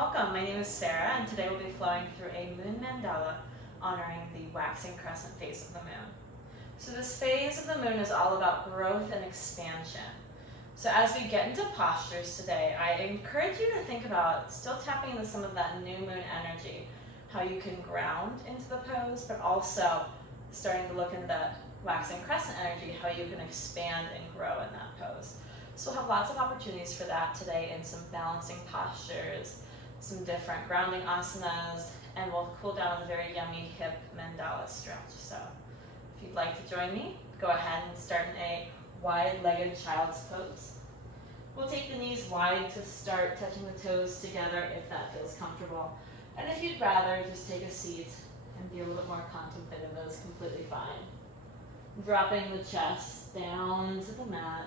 Welcome, my name is Sarah, and today we'll be flowing through a moon mandala honoring the waxing crescent phase of the moon. So this phase of the moon is all about growth and expansion. So as we get into postures today, I encourage you to think about still tapping into some of that new moon energy, how you can ground into the pose, but also starting to look into that waxing crescent energy, how you can expand and grow in that pose. So we'll have lots of opportunities for that today in some balancing postures, some different grounding asanas, and we'll cool down with a very yummy hip mandala stretch. So if you'd like to join me, go ahead and start in a wide-legged child's pose. We'll take the knees wide to start, touching the toes together if that feels comfortable. And if you'd rather, just take a seat and be a little bit more contemplative, that is completely fine. Dropping the chest down to the mat.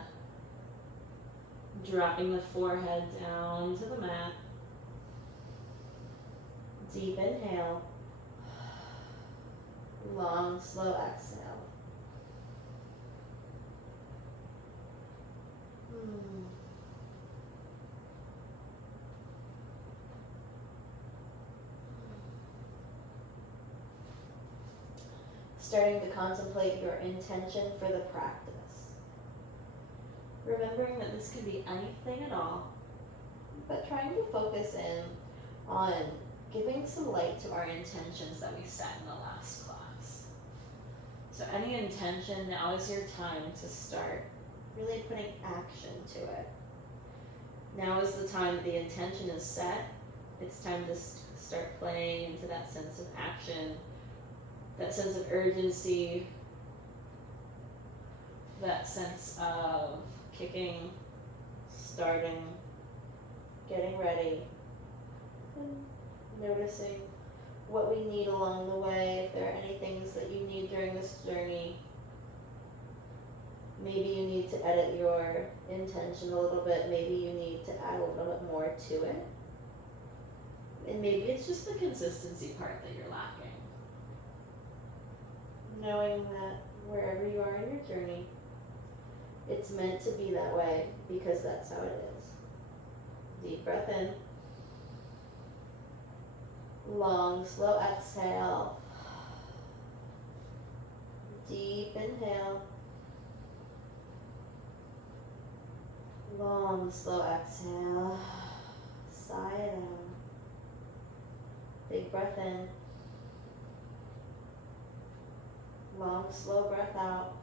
Dropping the forehead down to the mat. Deep inhale. Long, slow exhale. Starting to contemplate your intention for the practice. Remembering that this could be anything at all, but trying to focus in on giving some light to our intentions that we set in the last class. So any intention, now is your time to start really putting action to it. Now is the time the intention is set. It's time to start playing into that sense of action, that sense of urgency, that sense of kicking, starting, getting ready, and noticing what we need along the way. If there are any things that you need during this journey, maybe you need to edit your intention a little bit, maybe you need to add a little bit more to it, and maybe it's just the consistency part that you're lacking. Knowing that wherever you are in your journey, it's meant to be that way because that's how it is. Deep breath in. Long, slow exhale. Deep inhale. Long, slow exhale. Sigh it out. Big breath in. Long, slow breath out.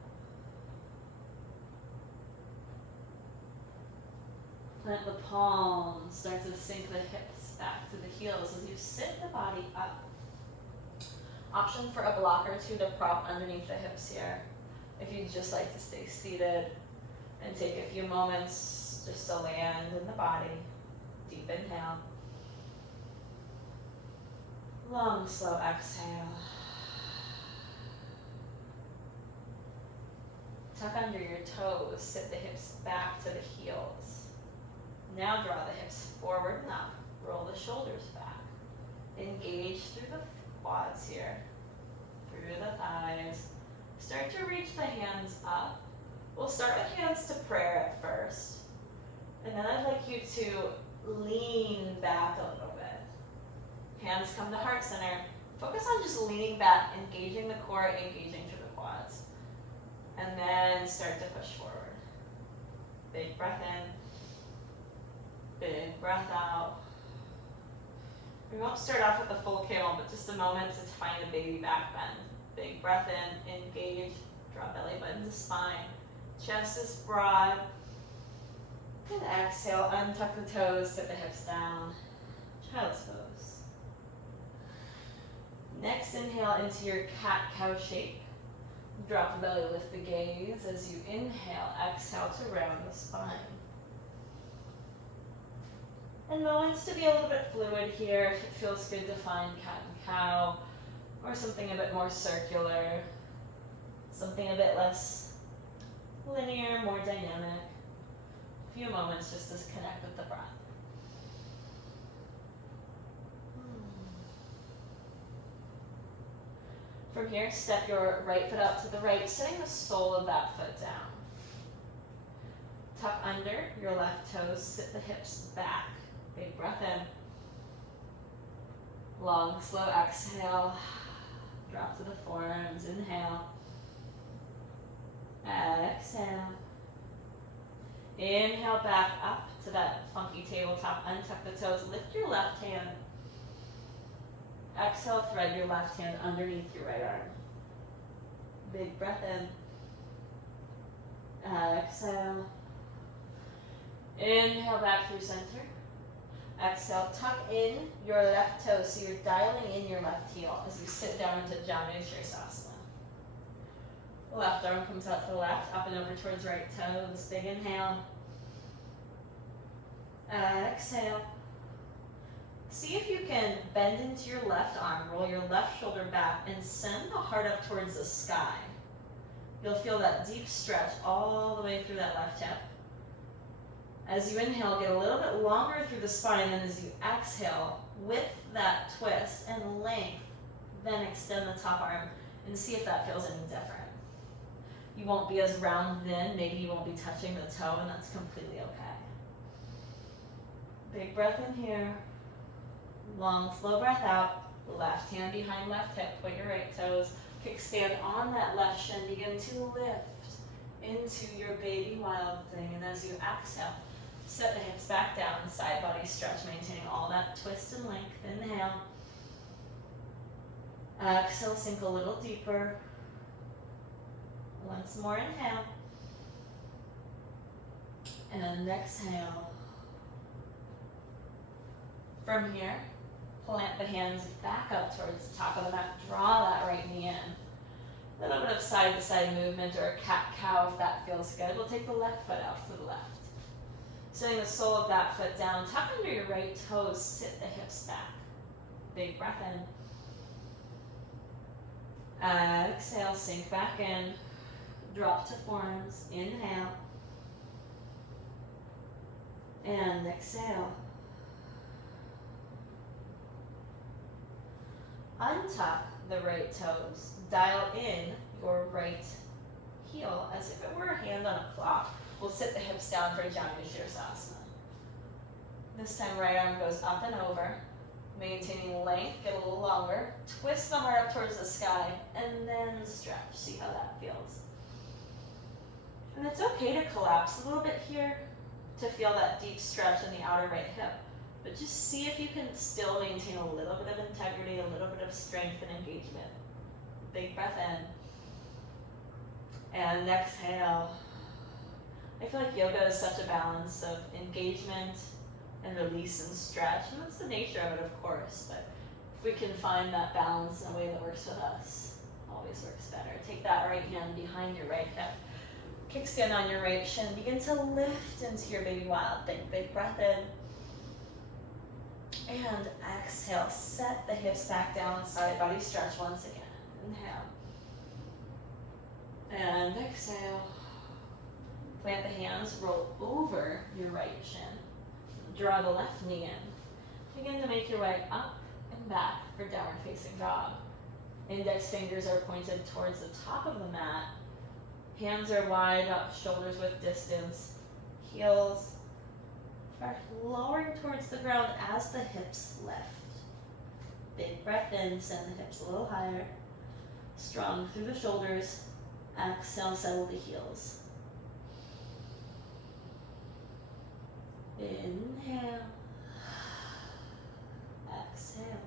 Plant the palms, start to sink the hips back to the heels as you sit the body up. Option for a block or two to prop underneath the hips here. If you'd just like to stay seated and take a few moments just to land in the body. Deep inhale. Long, slow exhale. Tuck under your toes, sit the hips back to the heels. Now draw the hips forward and up. Roll the shoulders back. Engage through the quads here, through the thighs. Start to reach the hands up. We'll start with hands to prayer at first. And then I'd like you to lean back a little bit. Hands come to heart center. Focus on just leaning back, engaging the core, engaging through the quads. And then start to push forward. Big breath in. Big breath out. We won't start off with a full camel, but just a moment to find a baby back bend. Big breath in, engage, draw belly button to spine. Chest is broad. And exhale, untuck the toes, sit the hips down. Child's pose. Next, inhale into your cat-cow shape. Drop the belly, lift the gaze as you inhale, exhale to round the spine. And moments to be a little bit fluid here. If it feels good to find cat and cow or something a bit more circular, something a bit less linear, more dynamic. A few moments just to connect with the breath. From here, step your right foot out to the right, setting the sole of that foot down. Tuck under your left toes, sit the hips back. Big breath in. Long, slow exhale. Drop to the forearms. Inhale. Exhale. Inhale back up to that funky tabletop. Untuck the toes. Lift your left hand. Exhale, thread your left hand underneath your right arm. Big breath in. Exhale. Inhale back through center. Exhale, tuck in your left toe so you're dialing in your left heel as you sit down into Janushirasana. Left arm comes out to the left, up and over towards right toes. Big inhale. Exhale. See if you can bend into your left arm, roll your left shoulder back, and send the heart up towards the sky. You'll feel that deep stretch all the way through that left hip. As you inhale, get a little bit longer through the spine, and as you exhale, with that twist and length, then extend the top arm and see if that feels any different. You won't be as round then, maybe you won't be touching the toe, and that's completely okay. Big breath in here. Long, slow breath out. Left hand behind left hip, point your right toes. Kickstand on that left shin. Begin to lift into your baby wild thing. And as you exhale, set the hips back down, side body stretch, maintaining all that twist and length. Inhale. Exhale, sink a little deeper. Once more, inhale. And exhale. From here, plant the hands back up towards the top of the mat. Draw that right knee in. A little bit of side-to-side movement or a cat-cow if that feels good. We'll take the left foot out to the left. Setting the sole of that foot down. Tuck under your right toes. Sit the hips back. Big breath in. Exhale, sink back in. Drop to forearms. Inhale. And exhale. Untuck the right toes. Dial in your right heel as if it were a hand on a clock. We'll sit the hips down for Janushirasana. This time right arm goes up and over, maintaining length, get a little longer. Twist the heart up towards the sky and then stretch. See how that feels. And it's okay to collapse a little bit here to feel that deep stretch in the outer right hip. But just see if you can still maintain a little bit of integrity, a little bit of strength and engagement. Big breath in. And exhale. I feel like yoga is such a balance of engagement and release and stretch. And that's the nature of it, of course. But if we can find that balance in a way that works with us, always works better. Take that right hand behind your right hip. Kickstand on your right shin. Begin to lift into your baby wild thing. Big breath in. And exhale, set the hips back down, side body stretch once again. Inhale. And exhale. Plant the hands, roll over your right shin. Draw the left knee in. Begin to make your way up and back for downward facing dog. Index fingers are pointed towards the top of the mat. Hands are wide, shoulders with distance. Heels are lowering towards the ground as the hips lift. Big breath in, send the hips a little higher. Strong through the shoulders. Exhale, settle the heels. Inhale. Exhale.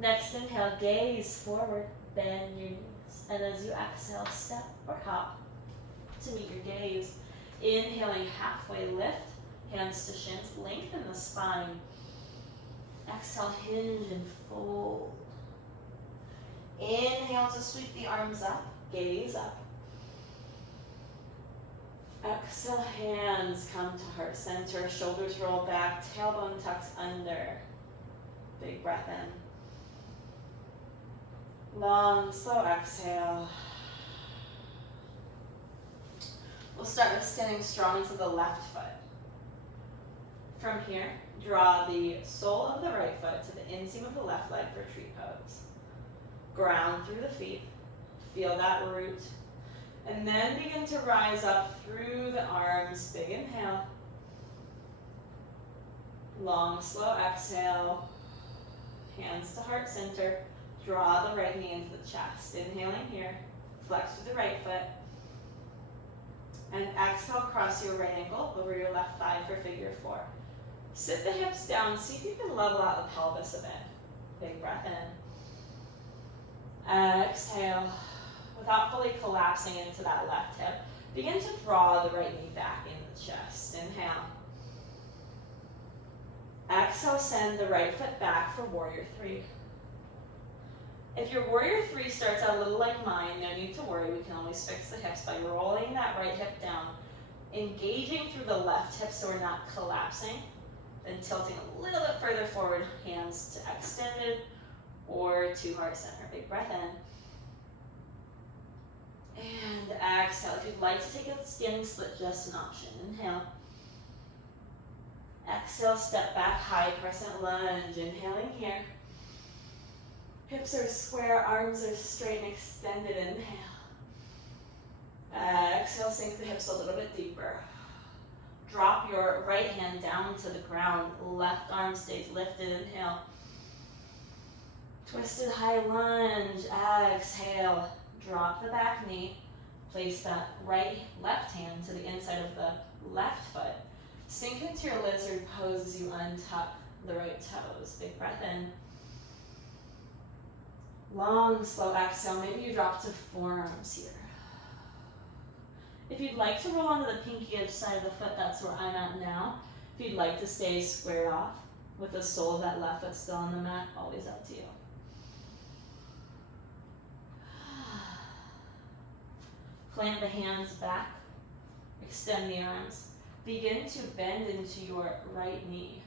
Next inhale, gaze forward, bend your knees. And as you exhale, step or hop to meet your gaze. Inhaling, halfway lift, hands to shins, lengthen the spine. Exhale, hinge and fold. Inhale to sweep the arms up, gaze up. Exhale, hands come to heart center, shoulders roll back, tailbone tucks under. Big breath in. Long, slow exhale. We'll start with standing strong to the left foot. From here, draw the sole of the right foot to the inseam of the left leg for tree pose. Ground through the feet, feel that root, and then begin to rise up through the arms. Big inhale. Long, slow exhale. Hands to heart center. Draw the right knee into the chest. Inhaling here. Flex through the right foot. And exhale, cross your right ankle over your left thigh for figure 4. Sit the hips down. See if you can level out the pelvis a bit. Big breath in. Exhale. Without fully collapsing into that left hip, begin to draw the right knee back into the chest. Inhale. Exhale, send the right foot back for warrior 3. If your warrior 3 starts out a little like mine, no need to worry. We can always fix the hips by rolling that right hip down, engaging through the left hip so we're not collapsing, then tilting a little bit further forward, hands to extended or to heart center. Big breath in. And exhale. If you'd like to take a standing split, just an option. Inhale. Exhale, step back, high crescent lunge. Inhaling here. Hips are square, arms are straight and extended. Inhale. Exhale, sink the hips a little bit deeper. Drop your right hand down to the ground. Left arm stays lifted. Inhale. Twisted high lunge. Exhale. Drop the back knee. Place that left hand to the inside of the left foot. Sink into your lizard pose as you untuck the right toes. Big breath in. Long, slow exhale. Maybe you drop to forearms here. If you'd like to roll onto the pinky edge side of the foot, that's where I'm at now. If you'd like to stay squared off with the sole of that left foot still on the mat, always up to you. Plant the hands back. Extend the arms. Begin to bend into your right knee.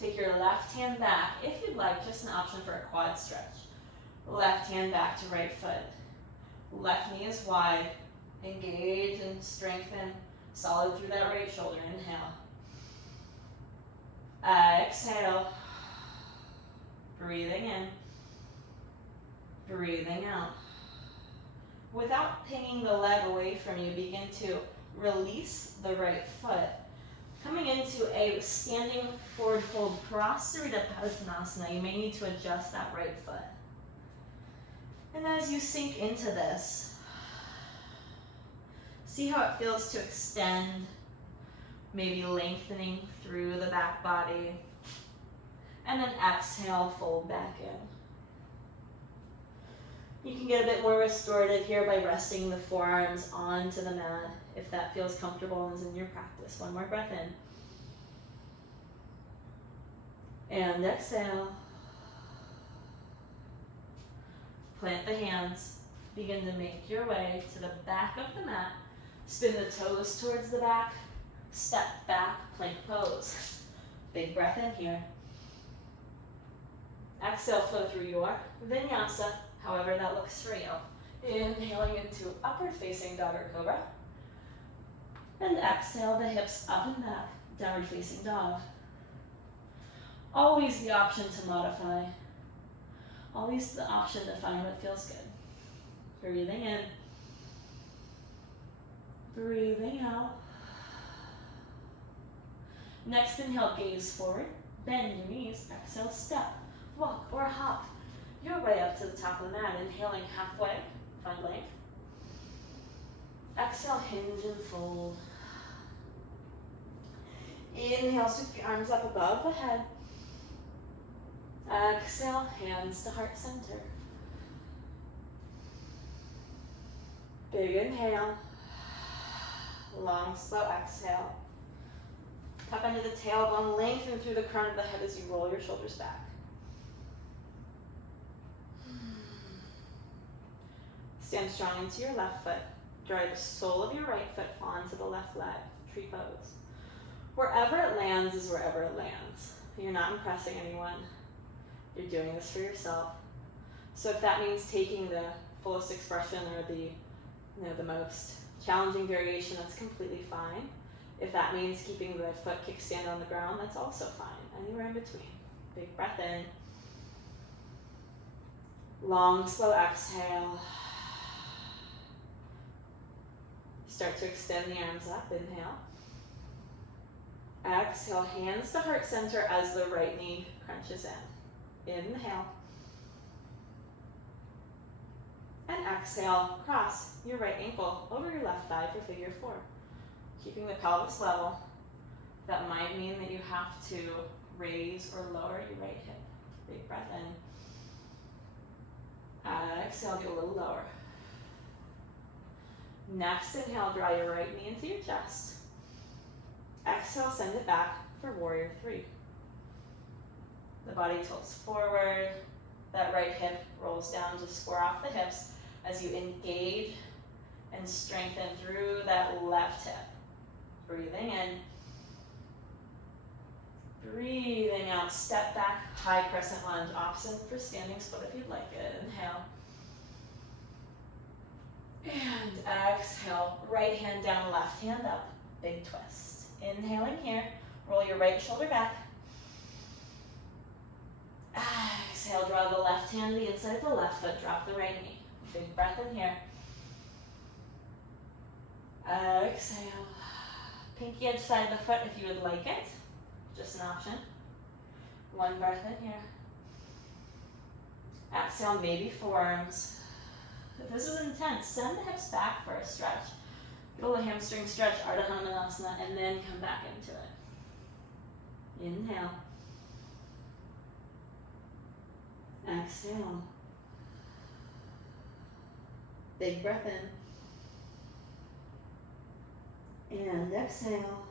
Take your left hand back, if you'd like, just an option for a quad stretch. Left hand back to right foot. Left knee is wide. Engage and strengthen. Solid through that right shoulder. Inhale. Exhale. Breathing in. Breathing out. Without pinging the leg away from you, begin to release the right foot. Coming into a standing forward fold, Prasarita Padasana. You may need to adjust that right foot. And as you sink into this, see how it feels to extend, maybe lengthening through the back body. And then exhale, fold back in. You can get a bit more restorative here by resting the forearms onto the mat if that feels comfortable and is in your practice. One more breath in. And exhale. Plant the hands. Begin to make your way to the back of the mat. Spin the toes towards the back. Step back, plank pose. Big breath in here. Exhale, flow through your vinyasa, however that looks for you. Inhaling into upward facing downward cobra. And exhale the hips up and back, downward facing dog. Always the option to modify. Always the option to find what feels good. Breathing in. Breathing out. Next inhale, gaze forward. Bend your knees. Exhale, step, walk, or hop your way up to the top of the mat. Inhaling halfway, find length. Exhale, hinge and fold. Inhale, sweep your arms up above the head. Exhale, hands to heart center. Big inhale. Long, slow exhale. Tap into the tailbone, lengthen through the crown of the head as you roll your shoulders back. Stand strong into your left foot. Drive the sole of your right foot onto the left leg. Tree pose. Wherever it lands is wherever it lands. You're not impressing anyone. You're doing this for yourself. So if that means taking the fullest expression or the most challenging variation, that's completely fine. If that means keeping the foot kickstand on the ground, that's also fine. Anywhere in between. Big breath in. Long, slow exhale. Start to extend the arms up. Inhale. Exhale, hands to heart center as the right knee crunches in. Inhale. And exhale, cross your right ankle over your left thigh for figure 4. Keeping the pelvis level. That might mean that you have to raise or lower your right hip. Big breath in. Exhale, go a little lower. Next inhale, draw your right knee into your chest. Exhale, send it back for warrior 3. The body tilts forward. That right hip rolls down to square off the hips as you engage and strengthen through that left hip. Breathing in. Breathing out. Step back, high crescent lunge. Opposite for standing split if you'd like it. Inhale. And exhale. Right hand down, left hand up. Big twist. Inhaling here. Roll your right shoulder back. Exhale, draw the left hand to the inside of the left foot. Drop the right knee. Big breath in here. Exhale. Pinky edge side of the foot if you would like it. Just an option. One breath in here. Exhale, maybe forearms. If this is intense, send the hips back for a stretch. Get a little hamstring stretch, Ardha Hanumanasana, and then come back into it. Inhale. Exhale. Big breath in. And exhale.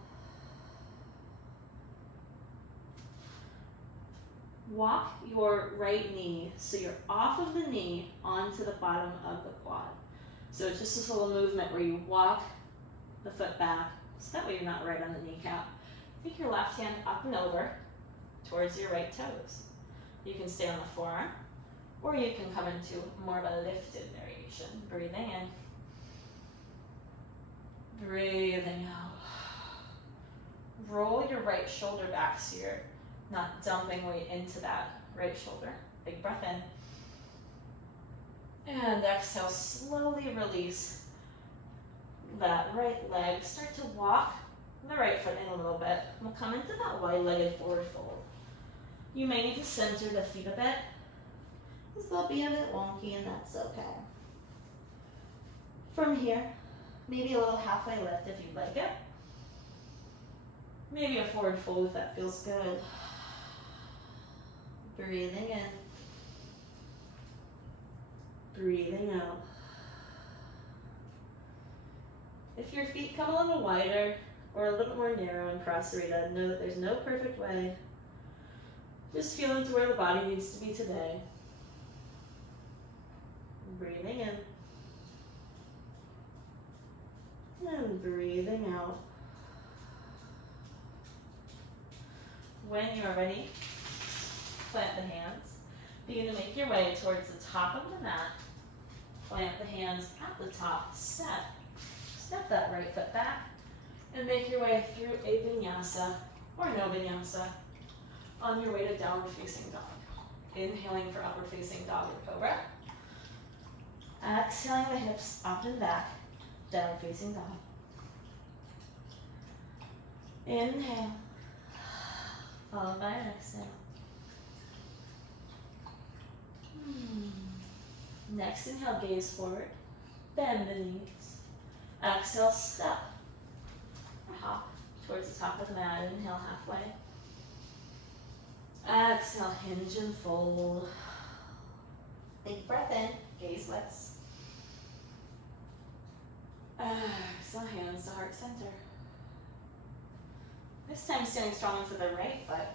Walk your right knee so you're off of the knee onto the bottom of the quad. So it's just this little movement where you walk the foot back, so that way you're not right on the kneecap. Take your left hand up and over towards your right toes. You can stay on the forearm, or you can come into more of a lifted variation. Breathing in. Breathing out. Roll your right shoulder back so you're not dumping weight into that right shoulder. Big breath in. And exhale, slowly release that right leg. Start to walk the right foot in a little bit. We'll come into that wide-legged forward fold. You may need to center the feet a bit, because they'll be a bit wonky, and that's okay. From here, maybe a little halfway lift if you'd like it. Maybe a forward fold if that feels good. Breathing in. Breathing out. If your feet come a little wider or a little bit more narrow in Prasarita, know that there's no perfect way. Just feel into where the body needs to be today. Breathing in. And breathing out. When you're ready, plant the hands. Begin to make your way towards the top of the mat. Plant the hands at the top. Step that right foot back. And make your way through a vinyasa or no vinyasa on your way to downward facing dog. Inhaling for upward facing dog or cobra. Exhaling the hips up and back. Downward facing dog. Inhale. Followed by an exhale. Next inhale, gaze forward. Bend the knees. Exhale, step. Or hop towards the top of the mat. Inhale halfway. Exhale, hinge and fold. Big breath in, gaze lifts. Exhale, hands to heart center. This time standing strong into the right foot.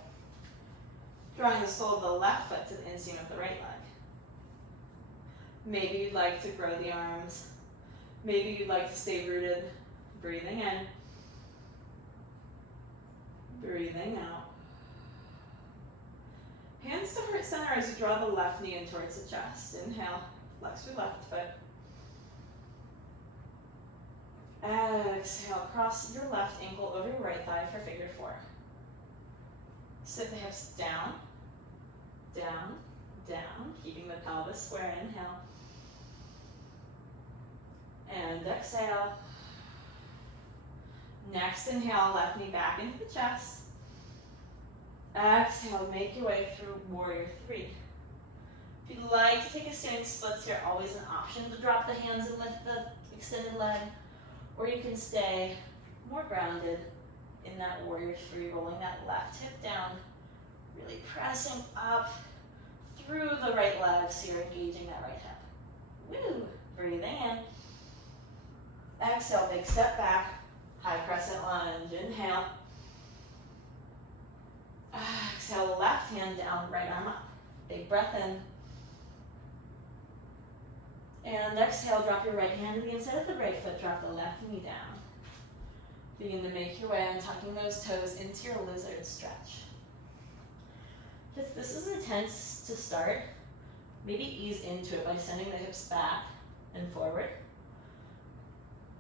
Drawing the sole of the left foot to the inseam of the right leg. Maybe you'd like to grow the arms. Maybe you'd like to stay rooted. Breathing in. Breathing out. Hands to heart center as you draw the left knee in towards the chest. Inhale, flex your left foot. Exhale, cross your left ankle over your right thigh for figure 4. Sit the hips down, down, down, keeping the pelvis square. Inhale. And exhale. Next, inhale, left knee back into the chest. Exhale, make your way through warrior three. If you'd like to take a standing splits here, always an option to drop the hands and lift the extended leg, or you can stay more grounded in that warrior three, rolling that left hip down, really pressing up through the right leg so you're engaging that right hip. Woo! Breathing in. Exhale, big step back, high crescent lunge, inhale. Exhale, left hand down, right arm up. Big breath in. And exhale, drop your right hand to the inside of the right foot, drop the left knee down. Begin to make your way and tucking those toes into your lizard stretch. If this is intense to start, maybe ease into it by sending the hips back and forward.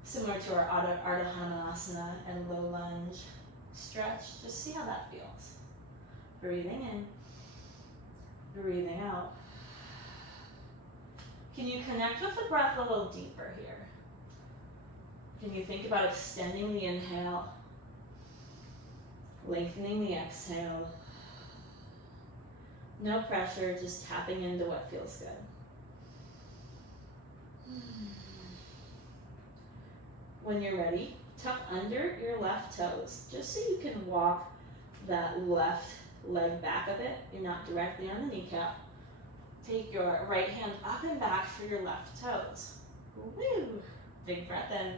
Similar to our Ardha Hanuasana and low lunge stretch. Just see how that feels. Breathing in, breathing out. Can you connect with the breath a little deeper here? Can you think about extending the inhale, lengthening the exhale? No pressure, just tapping into what feels good. When you're ready, tuck under your left toes, just so you can walk that left leg back a bit. You're not directly on the kneecap. Take your right hand up and back for your left toes. Woo! Big breath in.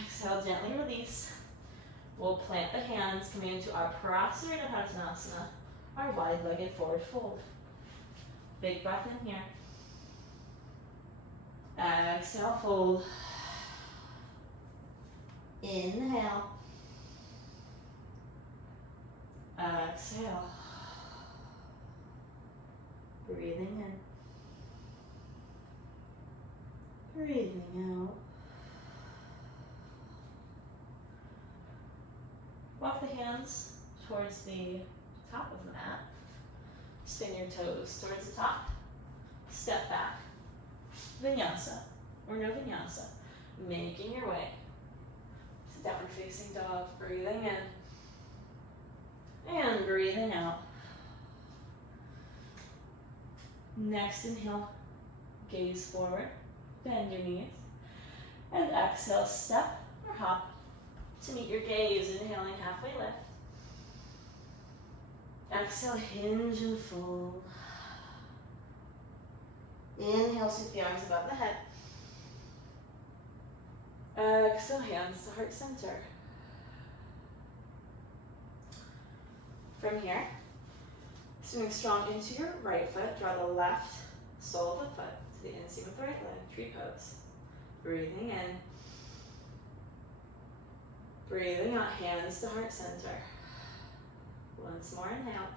Exhale, gently release. We'll plant the hands, coming into our Prasarita Padasana, our wide-legged forward fold. Big breath in here. Exhale, fold. Inhale. Exhale. Breathing in. Breathing out. Walk the hands towards the top of the mat. Spin your toes towards the top. Step back. Vinyasa or no vinyasa. Making your way to downward facing dog. Breathing in. And breathing out. Next inhale, gaze forward, bend your knees. And exhale, step or hop to meet your gaze, inhaling halfway lift. Exhale, hinge and fold. Inhale, sweep the arms above the head. Exhale, hands to heart center. From here, swing strong into your right foot, draw the left sole of the foot to the inseam of the right leg, tree pose. Breathing in. Breathing out, hands to heart center. Once more, inhale.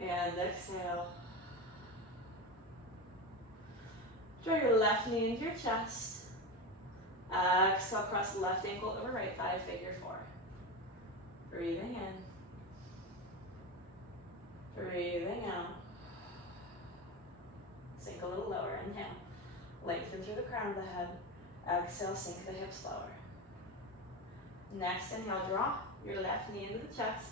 And exhale. Draw your left knee into your chest. Exhale, cross the left ankle over right thigh, figure four. Breathing in. Breathing out. Sink a little lower, inhale. Lengthen through the crown of the head. Exhale, sink the hips lower. Next, inhale, draw your left knee into the chest.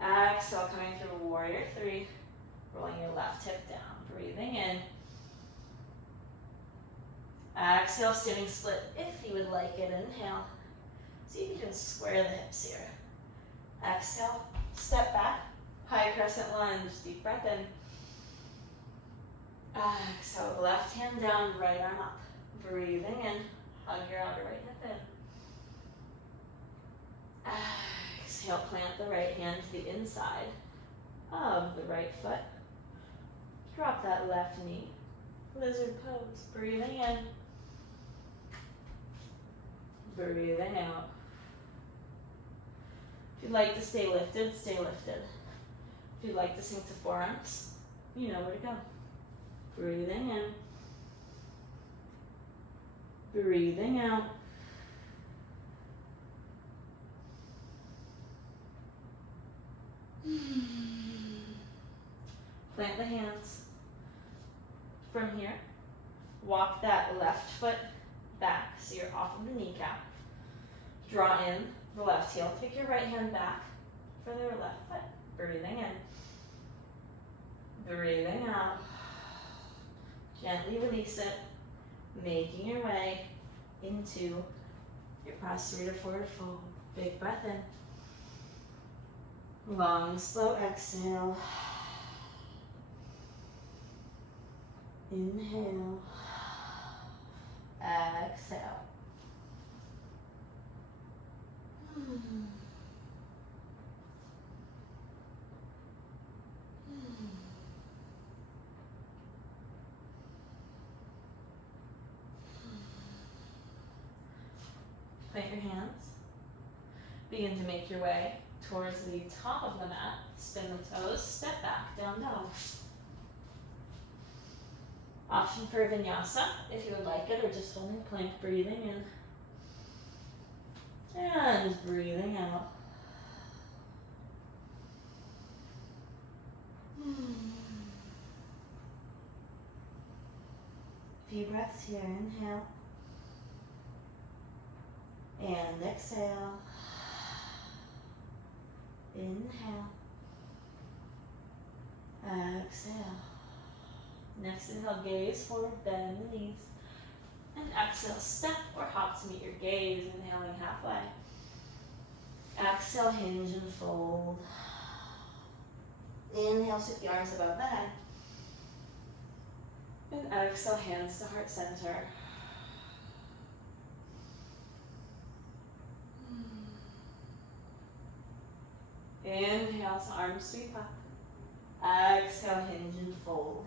Exhale, coming through warrior three. Rolling your left hip down. Breathing in. Exhale, standing split if you would like it. Inhale. See if you can square the hips here. Exhale, step back. High crescent lunge. Deep breath in. Exhale, left hand down, right arm up. Breathing in. Hug your outer right hip in. Exhale, plant the right hand to the inside of the right foot. Drop that left knee. Lizard pose. Breathing in. Breathing out. If you'd like to stay lifted, stay lifted. If you'd like to sink to forearms, you know where to go. Breathing in. Breathing out. Plant the hands. From here, walk that left foot back so you're off of the kneecap. Draw in the left heel. Take your right hand back for the left foot. Breathing in. Breathing out. Gently release it, making your way into your prostrate or forward fold. Big breath in. Long, slow exhale. Inhale. Exhale. Plant your hands. Begin to make your way towards the top of the mat. Spin the toes, step back, down dog. Option for vinyasa if you would like it, or just holding plank, breathing in and breathing out. Few breaths here. Inhale and exhale. Inhale. Exhale. Next inhale, gaze forward, bend the knees. And exhale, step or hop to meet your gaze, inhaling halfway. Exhale, hinge and fold. Inhale, shift the arms above the head. And exhale, hands to heart center. Inhale, so arms sweep up. Exhale, hinge and fold.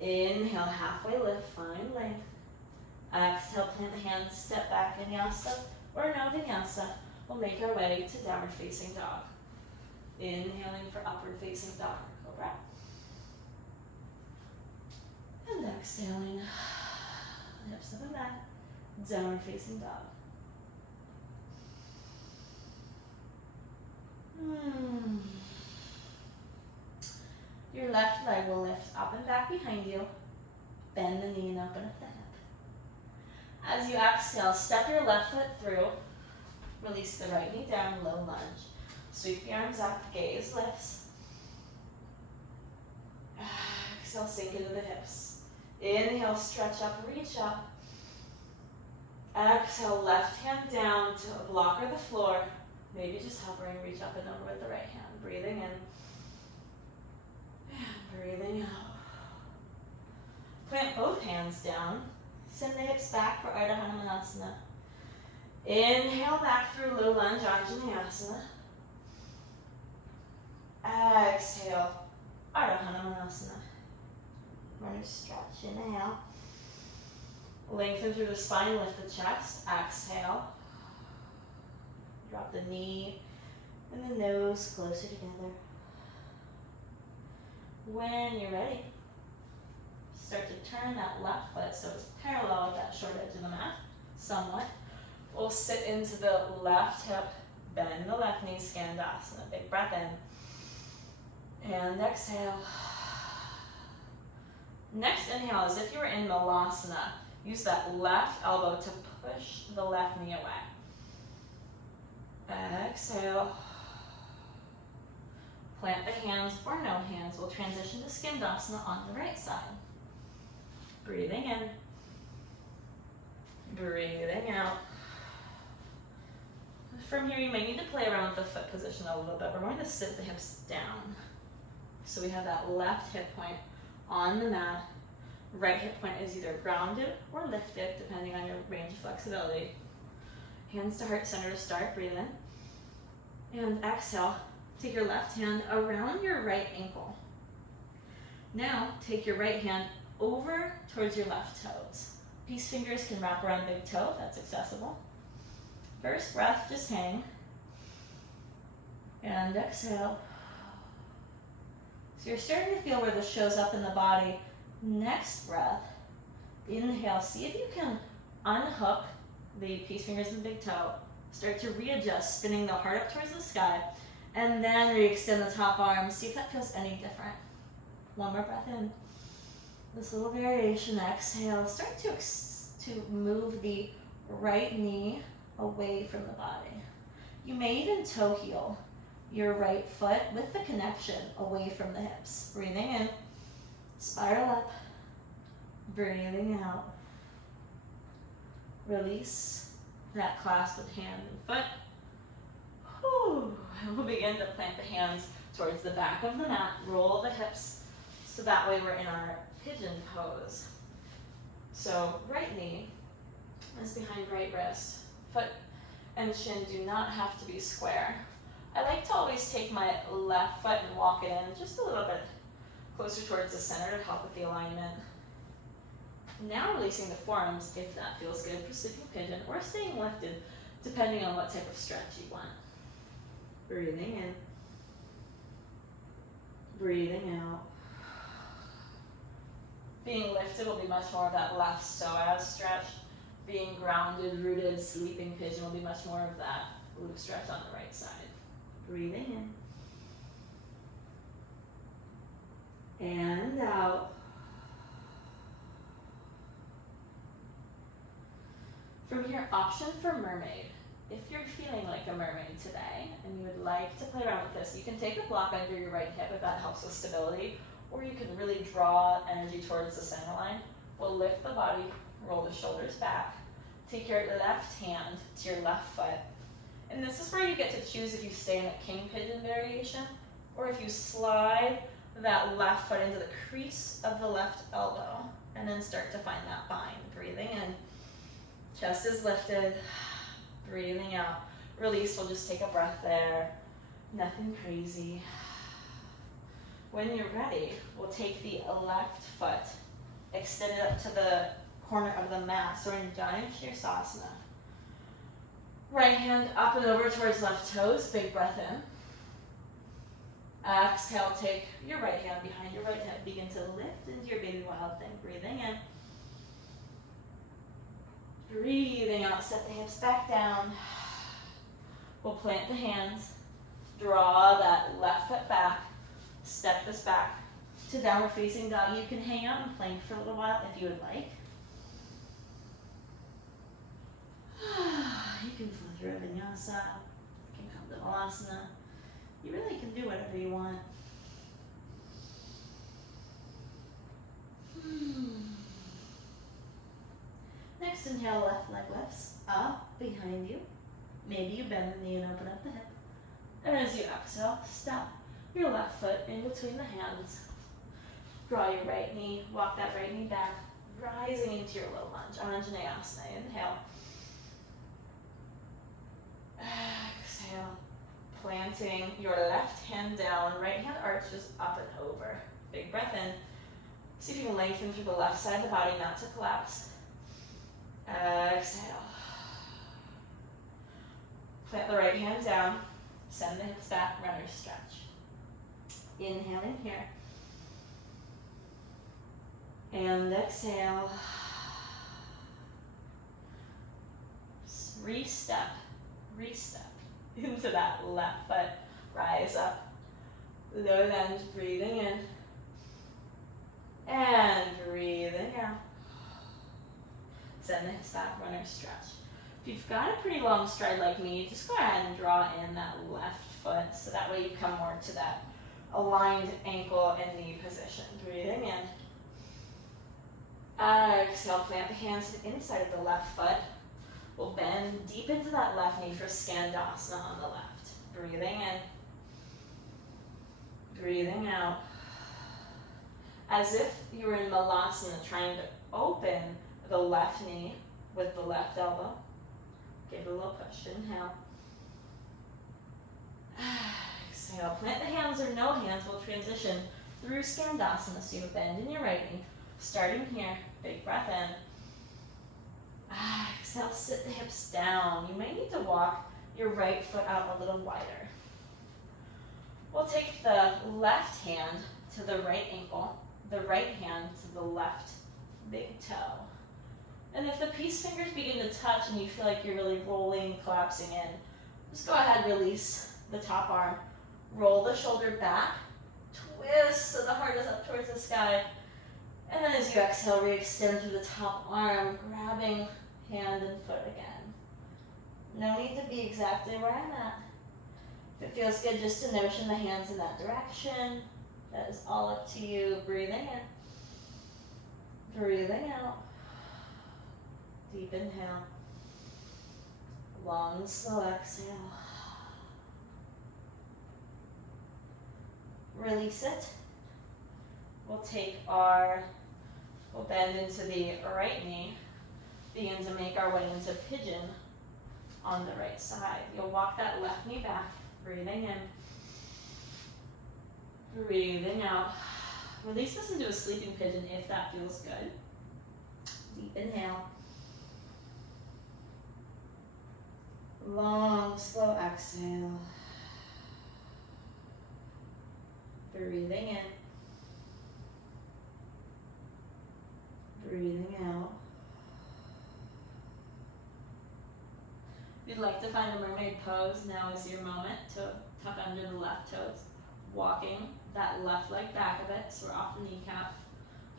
Inhale, halfway lift, find length. Exhale, plant the hands, step back, vinyasa or no vinyasa. We'll make our way to downward facing dog. Inhaling for upward facing dog, cobra. And exhaling, hips up and back, downward facing dog. Your left leg will lift up and back behind you. Bend the knee and open up the hip. As you exhale, step your left foot through. Release the right knee down, low lunge. Sweep the arms up, gaze lifts. Exhale, sink into the hips. Inhale, stretch up, reach up. Exhale, left hand down to a block or the floor. Maybe just hovering, reach up and over with the right hand. Breathing in. And breathing out. Plant both hands down. Send the hips back for Ardha Hanumanasana. Inhale back through low lunge, Anjaneyasana. Exhale, Ardha Hanumanasana. Runner stretch, inhale. Lengthen through the spine, lift the chest. Exhale. Drop the knee and the nose closer together. When you're ready, start to turn that left foot so it's parallel with that short edge of the mat, somewhat. We'll sit into the left hip, bend the left knee, Skandasana. Big breath in. And exhale. Next inhale, as if you were in Malasana. Use that left elbow to push the left knee away. Exhale. Plant the hands or no hands. We'll transition to Skandasana on the right side. Breathing in. Breathing out. From here, you may need to play around with the foot position a little bit. We're going to sit the hips down. So we have that left hip point on the mat. Right hip point is either grounded or lifted, depending on your range of flexibility. Hands to heart center to start. Breathe in. And exhale. Take your left hand around your right ankle. Now, take your right hand over towards your left toes. Peace fingers can wrap around big toe, that's accessible. First breath, just hang. And exhale. So you're starting to feel where this shows up in the body. Next breath, inhale. See if you can unhook the peace fingers and big toe. Start to readjust, spinning the heart up towards the sky. And then re-extend the top arm. See if that feels any different. One more breath in. This little variation, exhale, start to move the right knee away from the body. You may even toe heel your right foot with the connection away from the hips. Breathing in, spiral up, breathing out. Release that clasp with hand and foot. Whew. And we'll begin to plant the hands towards the back of the mat, roll the hips, so that way we're in our pigeon pose. So right knee is behind right wrist. Foot and shin do not have to be square. I like to always take my left foot and walk it in just a little bit closer towards the center to help with the alignment. Now releasing the forearms if that feels good for sleeping pigeon, or staying lifted depending on what type of stretch you want. Breathing in, breathing out. Being lifted will be much more of that left psoas stretch. Being grounded, rooted, sleeping pigeon will be much more of that glute stretch on the right side. Breathing in. And out. From here, option for mermaid. If you're feeling like a mermaid today and you would like to play around with this, you can take a block under your right hip if that helps with stability, or you can really draw energy towards the center line. We'll lift the body, roll the shoulders back, take your left hand to your left foot. And this is where you get to choose if you stay in a king pigeon variation, or if you slide that left foot into the crease of the left elbow, and then start to find that bind. Breathing in, chest is lifted, breathing out. Release, we'll just take a breath there. Nothing crazy. When you're ready, we'll take the left foot, extend it up to the corner of the mat. So we're in Giant Shirsasana. Right hand up and over towards left toes. Big breath in. Exhale, take your right hand behind your right hip. Begin to lift into your baby wild thing. Breathing in. Breathing out, set the hips back down. We'll plant the hands. Draw that left foot back. Step this back to downward facing dog. You can hang out and plank for a little while if you would like. You can flow through a vinyasa. You can come to Malasana. You really can do whatever you want. Next inhale, left leg lifts up behind you. Maybe you bend the knee and open up the hip. And as you exhale, step your left foot in between the hands. Draw your right knee, walk that right knee back, rising into your low lunge, Anjaneyasana. Inhale. Exhale. Planting your left hand down, right hand arches up and over. Big breath in. See if you can lengthen through the left side of the body, not to collapse. Exhale. Plant the right hand down. Send the hips back, runner's stretch. Inhaling here. And exhale. Re-step into that left foot. Rise up. Low lunge, breathing in. And breathing out. Send the hips back, runner's stretch. If you've got a pretty long stride like me, just go ahead and draw in that left foot so that way you come more to that aligned ankle and knee position. Breathing in. Exhale, plant the hands to the inside of the left foot. We'll bend deep into that left knee for Skandasana on the left. Breathing in. Breathing out. As if you were in Malasana, trying to open the left knee with the left elbow. Give it a little push. Inhale. Exhale. Plant the hands or no hands. We'll transition through Skandasana. So you bend in your right knee. Starting here. Big breath in. Exhale. Sit the hips down. You may need to walk your right foot out a little wider. We'll take the left hand to the right ankle. The right hand to the left big toe. And if the peace fingers begin to touch and you feel like you're really rolling, collapsing in, just go ahead, release the top arm. Roll the shoulder back, twist so the heart is up towards the sky, And then as you exhale, re-extend through the top arm, grabbing hand and foot again. No need to be exactly where I'm at. If it feels good just to notion the hands in that direction, that is all up to you. Breathing in, breathing out. Deep inhale, long, slow exhale. Release it. We'll bend into the right knee, begin to make our way into pigeon on the right side. You'll walk that left knee back, breathing in, breathing out. Release this into a sleeping pigeon if that feels good. Deep inhale. Long, slow exhale. Breathing in. Breathing out. If you'd like to find a mermaid pose, now is your moment to tuck under the left toes. Walking that left leg back a bit, so we're off the kneecap.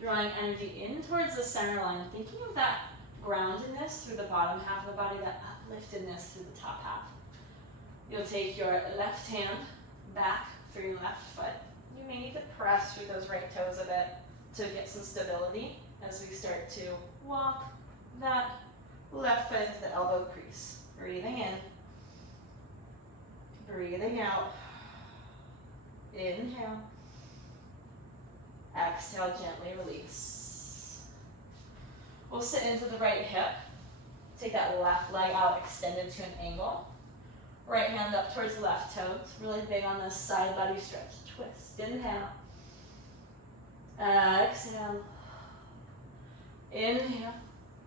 Drawing energy in towards the center line, thinking of that groundedness through the bottom half of the body, that upliftedness through the top half. You'll take your left hand back for your left foot. You may need to press through those right toes a bit to get some stability as we start to walk that left foot into the elbow crease. Breathing in, breathing out. Inhale, exhale, gently release. We'll sit into the right hip. Take that left leg out, extended to an angle. Right hand up towards the left toes. Really big on this side body stretch. Twist. Inhale. Exhale. Inhale.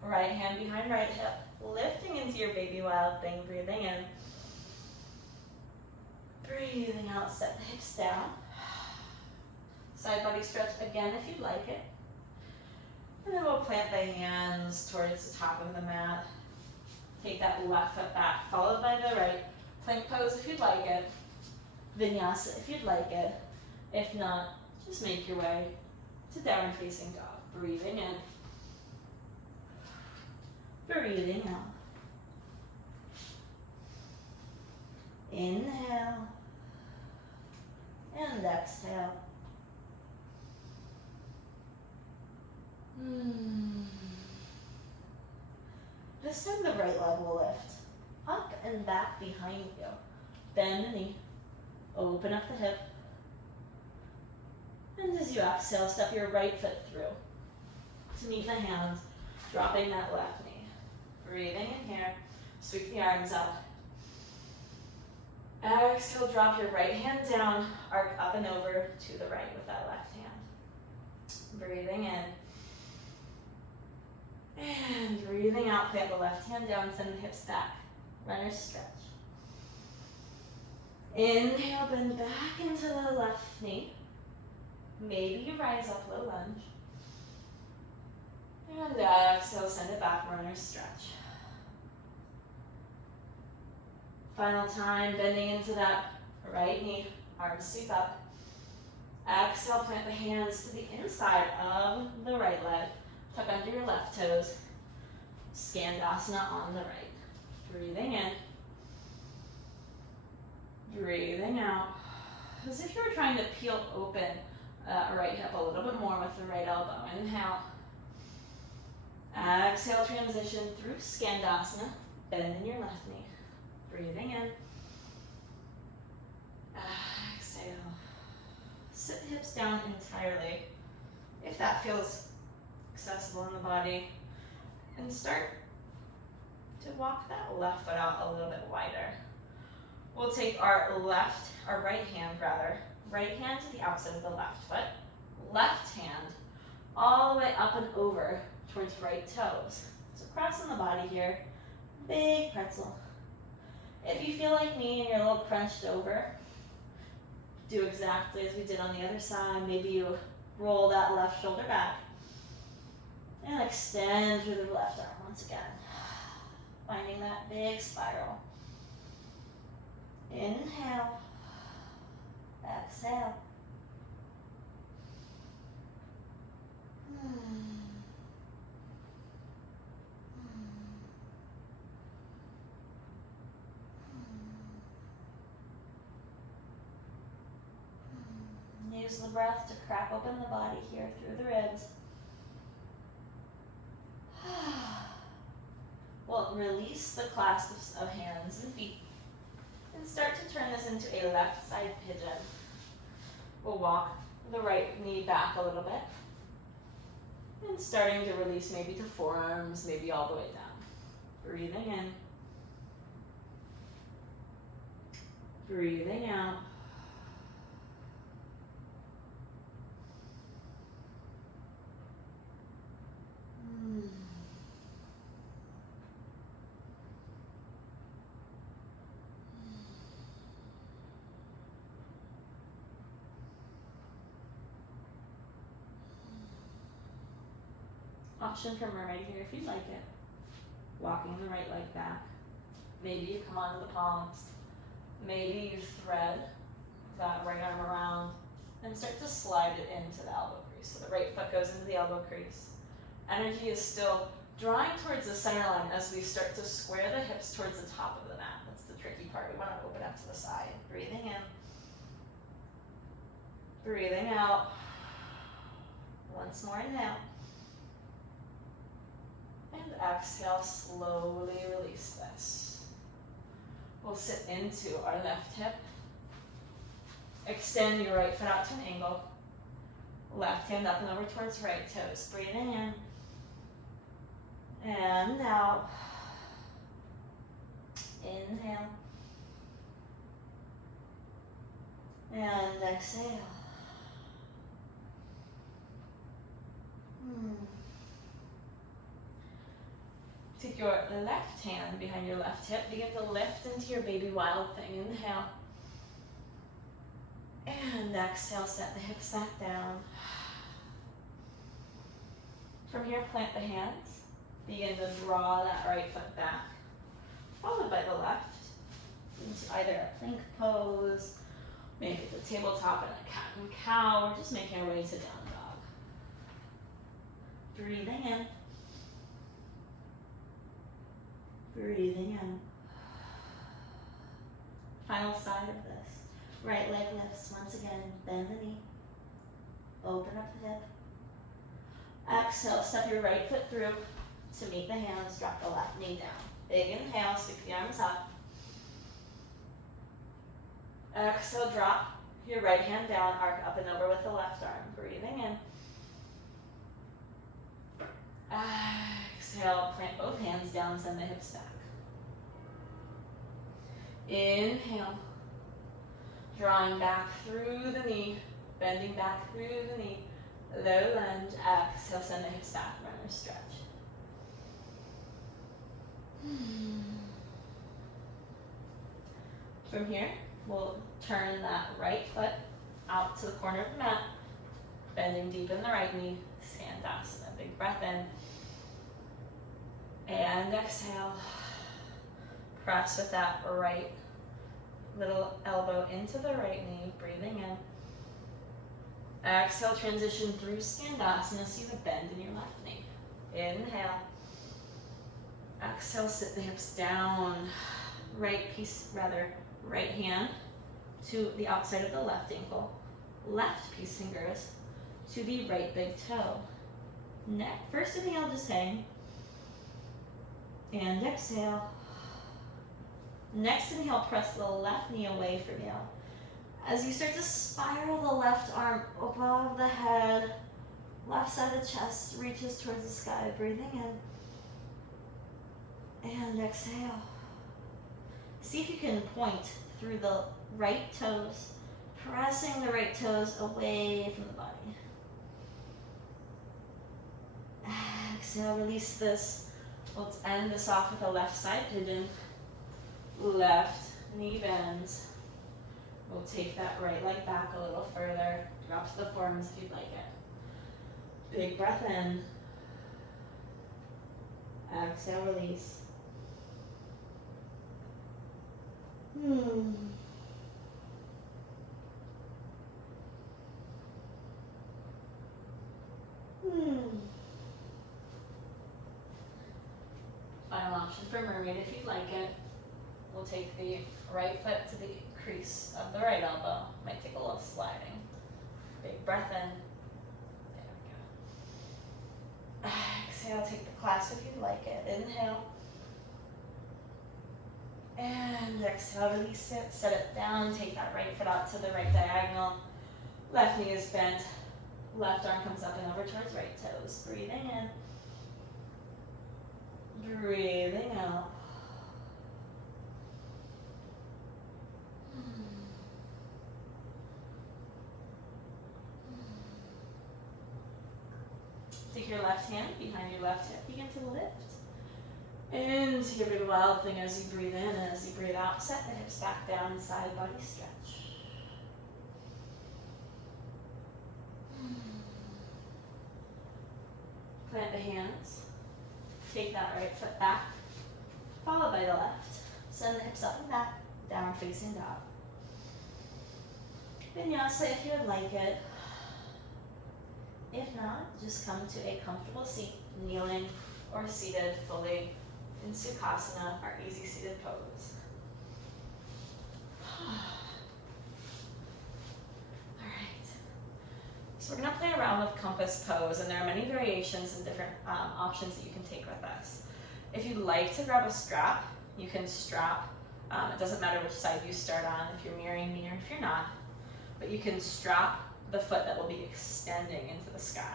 Right hand behind right hip. Lifting into your baby wild thing. Breathing in. Breathing out. Set the hips down. Side body stretch again if you'd like it. And then we'll plant the hands towards the top of the mat. Take that left foot back, followed by the right. Plank pose if you'd like it. Vinyasa if you'd like it. If not, just make your way to downward facing dog. Breathing in. Breathing out. Inhale. And exhale. This time the right leg will lift. Up and back behind you. Bend the knee. Open up the hip. And as you exhale, step your right foot through to meet the hands, dropping that left knee. Breathing in here. Sweep the arms up. Exhale, drop your right hand down, arc up and over to the right with that left hand. Breathing in. And breathing out, plant the left hand down, send the hips back. Runner's stretch. Inhale, bend back into the left knee. Maybe you rise up, low lunge. And exhale, send it back, runner's stretch. Final time, bending into that right knee, arms sweep up. Exhale, plant the hands to the inside of the right leg. Tuck under your left toes. Skandasana on the right. Breathing in. Breathing out. As if you were trying to peel open a right hip a little bit more with the right elbow. Inhale. Exhale, transition through Skandasana. Bend in your left knee. Breathing in. Exhale. Sit hips down entirely, if that feels accessible in the body. And start to walk that left foot out a little bit wider. We'll take our right hand to the outside of the left foot. Left hand all the way up and over towards right toes. So crossing the body here, big pretzel. If you feel like me and you're a little crunched over, do exactly as we did on the other side. Maybe you roll that left shoulder back and extend through the left arm once again. Finding that big spiral. Inhale. Exhale. Use the breath to crack open the body here through the ribs. We'll release the clasps of hands and feet and start to turn this into a left side pigeon. We'll walk the right knee back a little bit and starting to release maybe to forearms, maybe all the way down. Breathing in. Breathing out. Option for mermaid here if you'd like it. Walking the right leg back. Maybe you come onto the palms. Maybe you thread that right arm around and start to slide it into the elbow crease. So the right foot goes into the elbow crease. Energy is still drawing towards the center line as we start to square the hips towards the top of the mat. That's the tricky part. We want to open up to the side. Breathing in. Breathing out. Once more, inhale. And exhale, slowly release this. We'll sit into our left hip. Extend your right foot out to an angle. Left hand up and over towards right toes. Breathing in. And out. Inhale. And exhale. Take your left hand behind your left hip. Begin to lift into your baby wild thing. Inhale. And exhale, set the hips back down. From here, plant the hands. Begin to draw that right foot back, followed by the left, into either a plank pose, maybe the tabletop and a cat and cow, or just making our way to down dog. Breathing in. Breathing in. Final side of this. Right leg lifts once again. Bend the knee. Open up the hip. Exhale, step your right foot through to meet the hands. Drop the left knee down. Big inhale, sweep the arms up. Exhale, drop your right hand down, arc up and over with the left arm. Breathing in. Exhale, plant both hands down, send the hips back. Inhale. Drawing back through the knee, bending back through the knee. Low lunge, exhale, send the hips back, runner stretch. From here, we'll turn that right foot out to the corner of the mat, bending deep in the right knee, Skandasana. Big breath in. And exhale. Press with that right little elbow into the right knee, breathing in. Exhale, transition through Skandasana, so you have a bend in your left knee. Inhale. Exhale, sit the hips down. Right hand to the outside of the left ankle. Left peace fingers to the right big toe. First inhale, just hang. And exhale. Next inhale, press the left knee away from you. As you start to spiral the left arm above the head, left side of the chest reaches towards the sky, breathing in. And exhale. See if you can point through the right toes, pressing the right toes away from the body. Exhale, release this. Let's end this off with a left side pigeon. Left knee bends. We'll take that right leg back a little further. Drop to the forearms if you'd like it. Big breath in. Exhale, release. for mermaid if you'd like it. We'll take the right foot to the crease of the right elbow. Might take a little sliding. Big breath in. There we go. Exhale, take the clasp if you'd like it. Inhale. And exhale, release it. Set it down. Take that right foot out to the right diagonal. Left knee is bent. Left arm comes up and over towards right toes. Breathing in. Breathing out. Take your left hand behind your left hip. Begin to lift. Into your big wild thing as you breathe in and as you breathe out. Set the hips back down, side body stretch. Plant the hands. Take that right foot back, followed by the left. Send the hips up and back, down facing dog. Vinyasa if you would like it. If not, just come to a comfortable seat, kneeling or seated fully in Sukhasana, our easy seated pose. Alright, so we're going to play around with compass pose, and there are many variations and different options that you can take with us. If you'd like to grab a strap, you can strap. It doesn't matter which side you start on, if you're mirroring me or if you're not, but you can strap the foot that will be extending into the sky.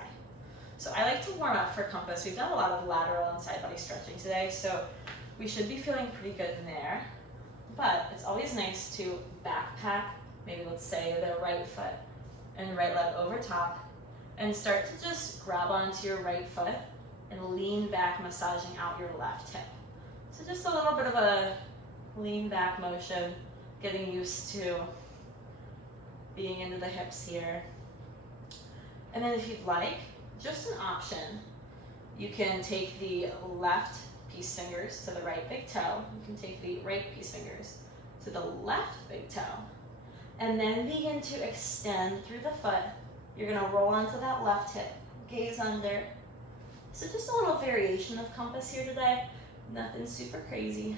So I like to warm up for compass. We've done a lot of lateral and side body stretching today, so we should be feeling pretty good in there. But it's always nice to backpack, maybe let's say the right foot and right leg over top, and start to just grab onto your right foot and lean back, massaging out your left hip. So just a little bit of a lean back motion, getting used to being into the hips here. And then if you'd like, just an option, you can take the left peace fingers to the right big toe. You can take the right peace fingers to the left big toe. And then begin to extend through the foot. You're gonna roll onto that left hip, gaze under. So just a little variation of compass here today. Nothing super crazy.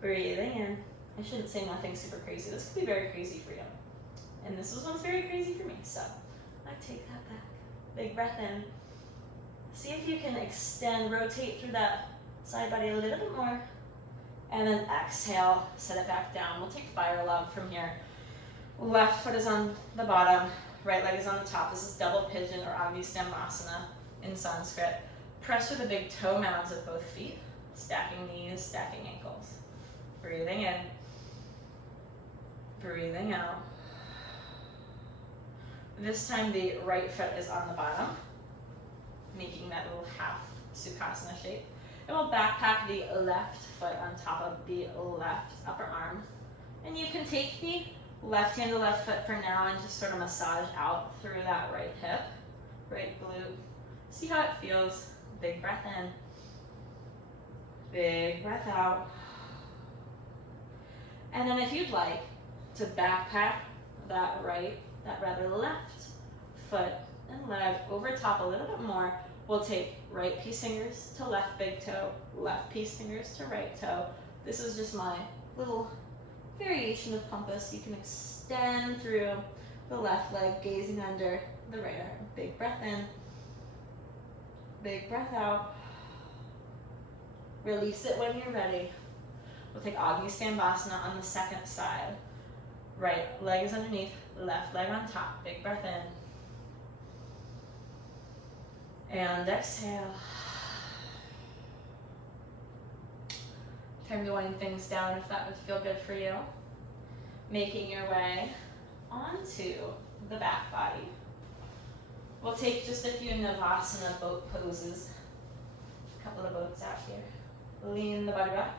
Breathing in. I shouldn't say nothing super crazy. This could be very crazy for you. And this one's very crazy for me, so I take that back. Big breath in. See if you can extend, rotate through that side body a little bit more. And then exhale, set it back down. We'll take fire log from here. Left foot is on the bottom, right leg is on the top. This is double pigeon or Avistambhasana in Sanskrit. Press with the big toe mounds of both feet, stacking knees, stacking ankles. Breathing in, breathing out. This time the right foot is on the bottom, making that little half Sukhasana shape. And we'll backpack the left foot on top of the left upper arm. And you can take the left hand to left foot for now and just sort of massage out through that right hip, right glute. See how it feels. Big breath in, big breath out. And then if you'd like to backpack that left foot and leg over top a little bit more, we'll take right peace fingers to left big toe, left peace fingers to right toe. This is just my little variation of compass. You can extend through the left leg, gazing under the right arm. Big breath in, big breath out. Release it when you're ready. We'll take Avistambhasana on the second side. Right leg is underneath, left leg on top. Big breath in. And exhale. Time to wind things down if that would feel good for you. Making your way onto the back body. We'll take just a few Navasana boat poses. A couple of boats out here. Lean the body back.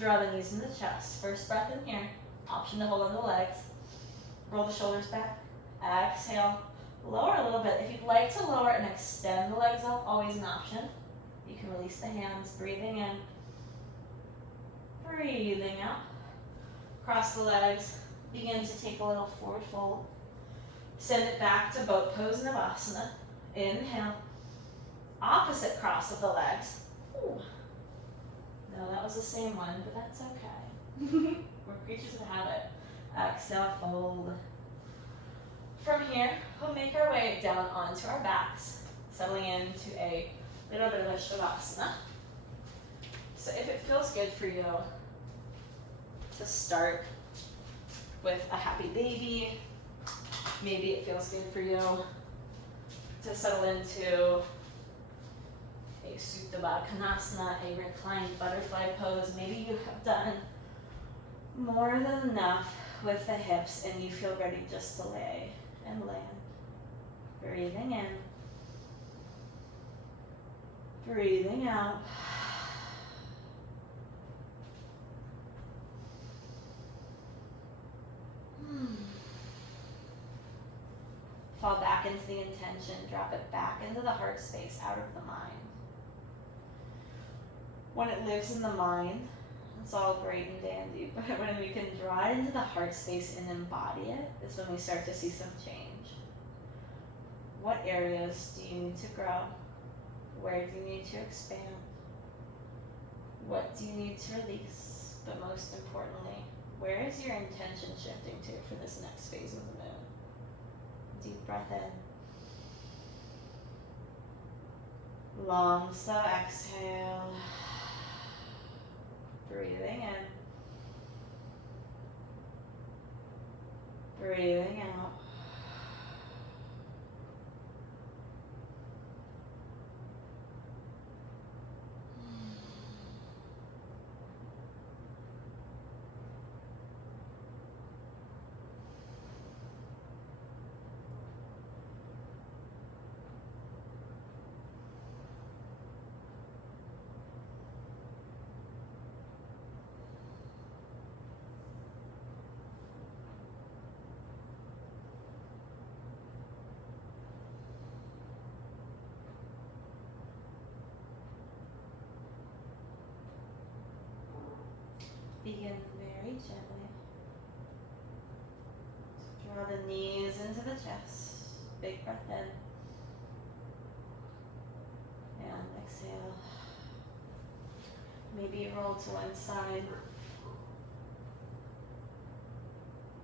Draw the knees into the chest. First breath in here. Option to hold on the legs. Roll the shoulders back. Exhale. Lower a little bit. If you'd like to lower and extend the legs up, always an option. You can release the hands. Breathing in. Breathing out. Cross the legs. Begin to take a little forward fold. Send it back to boat pose Navasana. Inhale. Opposite cross of the legs. Ooh. No, that was the same one, but that's okay. We're creatures of habit. Exhale, fold. From here, we'll make our way down onto our backs, settling into a little bit of a shavasana. So if it feels good for you to start with a happy baby, maybe it feels good for you to settle into a Supta Baddha Konasana, a reclined butterfly pose. Maybe you have done more than enough with the hips and you feel ready just to lay and land. Breathing in. Breathing out. Fall back into the intention, drop it back into the heart space, out of the mind. When it lives in the mind, it's all great and dandy, but when we can draw it into the heart space and embody it, is when we start to see some change. What areas do you need to grow? Where do you need to expand? What do you need to release? But most importantly, where is your intention shifting to for this next phase of the moon? Deep breath in. Long, slow exhale. Breathing in. Breathing out. Begin very gently. Draw the knees into the chest. Big breath in. And exhale. Maybe roll to one side.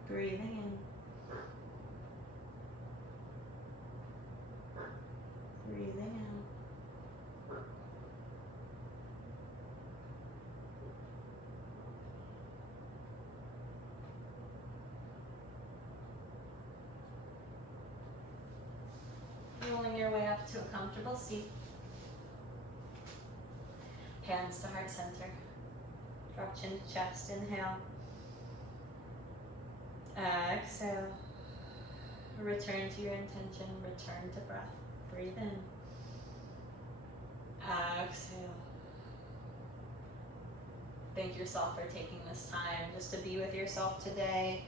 Breathing in. Breathing out. Rolling your way up to a comfortable seat. Hands to heart center. Drop chin to chest. Inhale. Exhale. Return to your intention. Return to breath. Breathe in. Exhale. Thank yourself for taking this time just to be with yourself today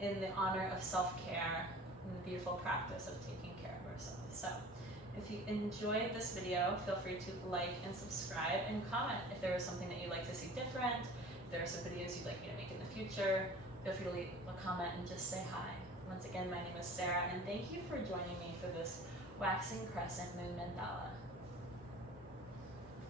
in the honor of self-care and the beautiful practice of taking care of ourselves. So if you enjoyed this video, feel free to like and subscribe and comment if there was something that you'd like to see different. If there are some videos you'd like me to make in the future, feel free to leave a comment and just say hi. Once again, my name is Sarah, and thank you for joining me for this Waxing Crescent Moon Mandala.